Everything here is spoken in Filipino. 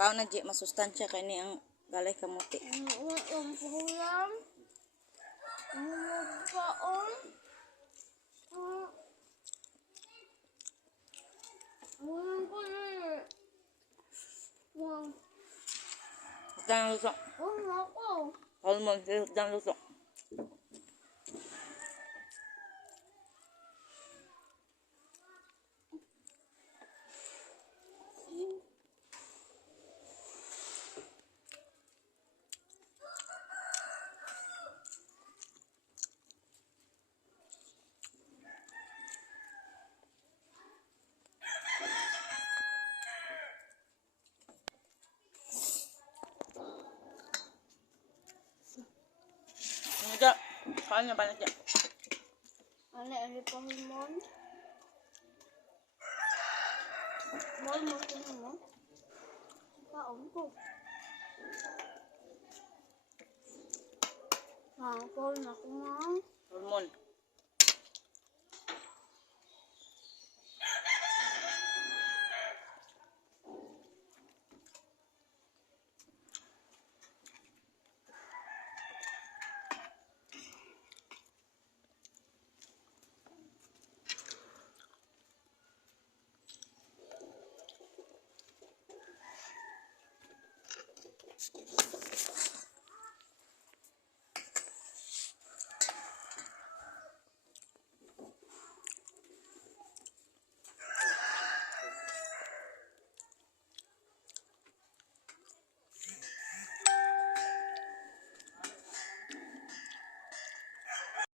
Kao na di masustansya kay ni ang galay kamuti. Yung pulang. Yung kaon. Yung pulang. Yung. Dan luto. Ako. Almond dan luto. Enggak, soalnya banyak ya. Ano pang limon? Mon mo ito mo? Kaon ko. Kaon na ko nga. Hormon.